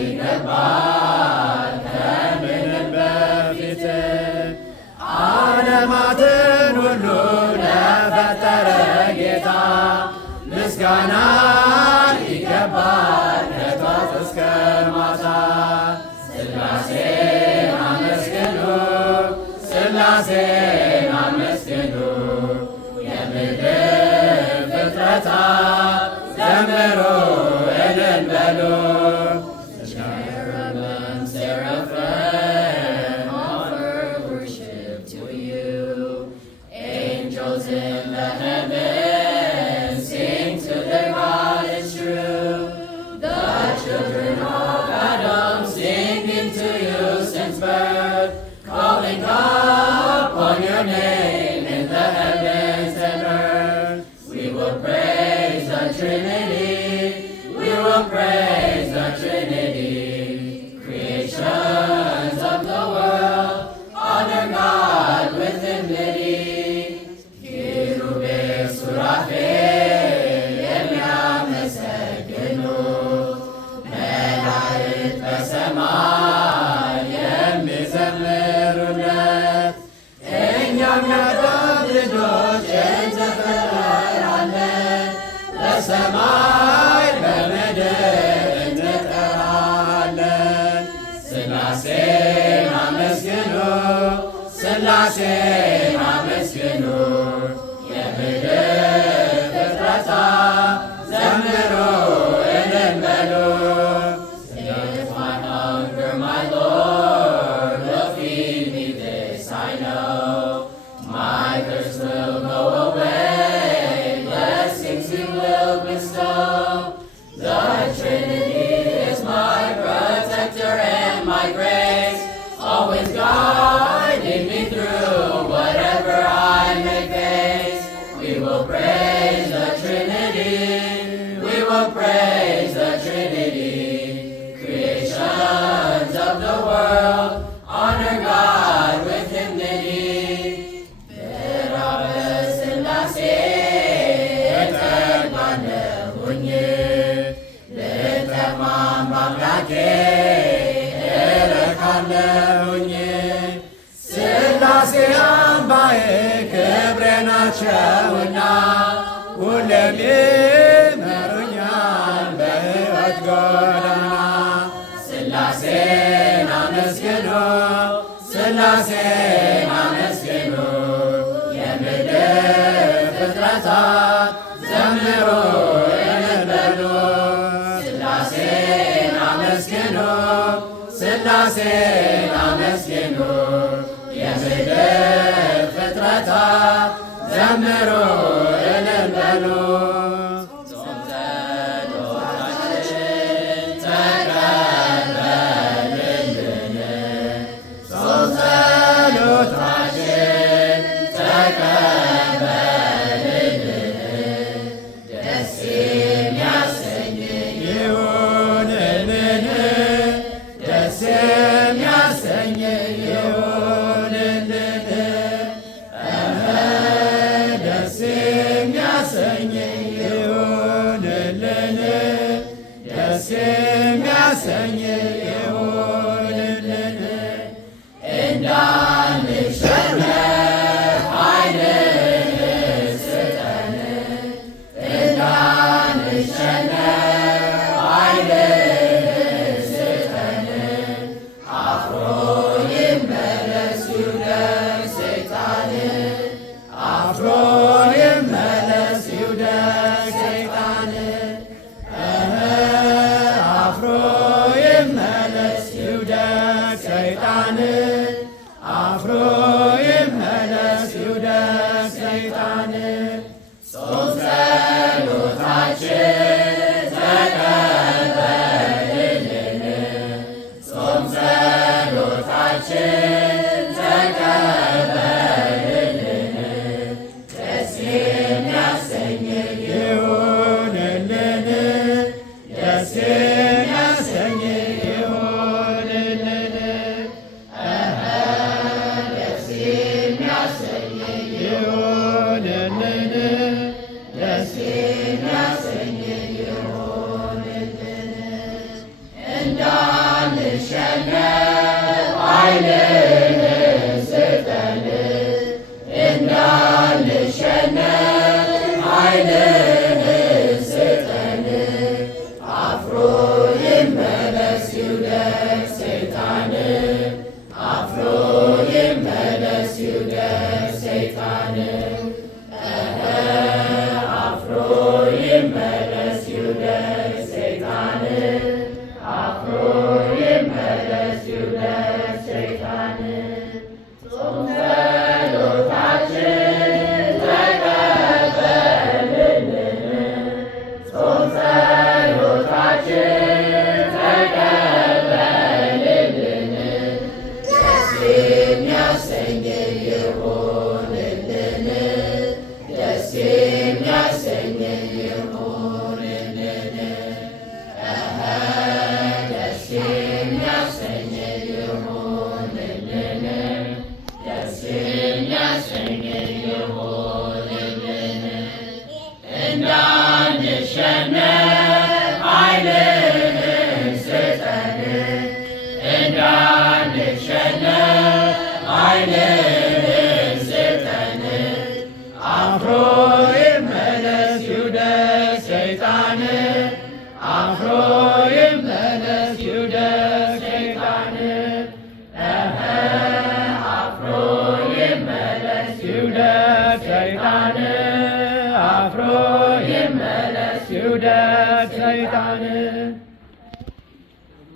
ይገባል ከምንም በፊት ዓለማትን ሁሉ ለፈጠረ ጌታ ምስጋና ይገባል ከጧት እስከ ማታ። ሥላሴን አመስግኑ ሥላሴን አመስግኑ የምድር ፍጥረታት ዘምሩ እልል በሉ። Cherubim, seraphim offer worship to you. Angels in the heavens sing to their God is true. The children of Adam singing to you since birth, calling upon your name in the heavens and earth. We will praise the Trinity. We will praise the Trinity. Creations of the world honor God with humility. Kirubim ሱራፌል የሚያመሰግኑ መላእክት በሰማይ የሚዘምሩለት እኛም የአዳም ልጆች እንዘምራለን በሰማይ በምድር እንጠራለን። ሥላሴን አመስግኑ ሥላሴን አመስግኑ የምድር ፍጥረታት ዘምሩ እልል በሉ። If my hunger, my Lord, will feed me this I know, my thirst will go away, blessings He will bestow. The Trinity is my protector and my grace, always guiding me through whatever I may face. We will praise the Trinity. We will praise the Trinity. Creations of the world honor God with humility. Berabe ሥላሴ እጠግባለሁኝ ልጠማም በአምላኬ እረካለሁኝ። ሥላሴ አምባዬ ክብሬ ናቸውና ሁሌም ይመሩኛል በሕይወት ጎዳና። ሥላሴን አመስግኑ ሥላሴን አመስግኑ የምድር ፍጥረታት ዘምሩ እልል በሉ። ሥላሴን አመስግኑ ሥላሴን አመስግኑ የምድር ፍጥረታት ዘምሩ እልል በሉ። ጾም ጸሎታችን ተቀበልልን ጾም ጸሎታችን ተቀበልልን ደስ የሚያሰኝ ይሁንልን ደስ የሚያሰኝ ይሁንልን ደስ የሚያሰኝ ይሁንልን ደስ የሚያሰኝ ይሁንልን እንዳንሸነፍ ኃይልህን ስጠን እንዳንሸነፍ ኃይልህን ስጠን አፍሮ ይመለስ ይውደቅ ሰይጣን አፍሮ ይመለስ ይውደቅ ሰይጣን አፍሮ ይመለስ ይውደቅ ሰይጣን አፍሮ ይመለስ ይውደቅ ሰይጣን። ጾም ጸሎታችን ተቀበልልን ጾም ጸሎታችን ተቀበልልን ደስ የሚያሰኝ ይሁንልን ደስ የሚያሰኝ ይሁንልን እንዳንሸነፍ ኃይልህን ስጠን እንዳንሸነፍ ኃይልህን ስጠን አፍሮ ይመለስ ይውደቅ ሰይጣን አፍሮ ይመለስ ይውደቅ ሰይጣን አፍሮ ይመለስ ይውደቅ ሰይጣን አፍሮ ይመለስ ይውደቅ ሰይጣን ጾም ጸሎታችን ተቀበልልን ጾም ጸሎታችን ተቀበልልን ደስ የሚያሰኝ ይሁንልን ደስ የሚያሰኝ ይሁንልን ደስ የሚያሰኝ ይሁንልን ደስ የሚያሰኝ ይሁንልን እንዳንሸነፍ ኃይልህን ስጠን እንዳንሸነፍ ኃይልህን ስጠን አፍሮ ይመለስ ይውደቅ ሰይጣን አፍሮ ይመለስ ይውደቅ ሰይጣን አፍሮ ይመለስ ይውደቅ ሰይጣን አፍሮ ይመለስ ይውደቅ ሰይጣን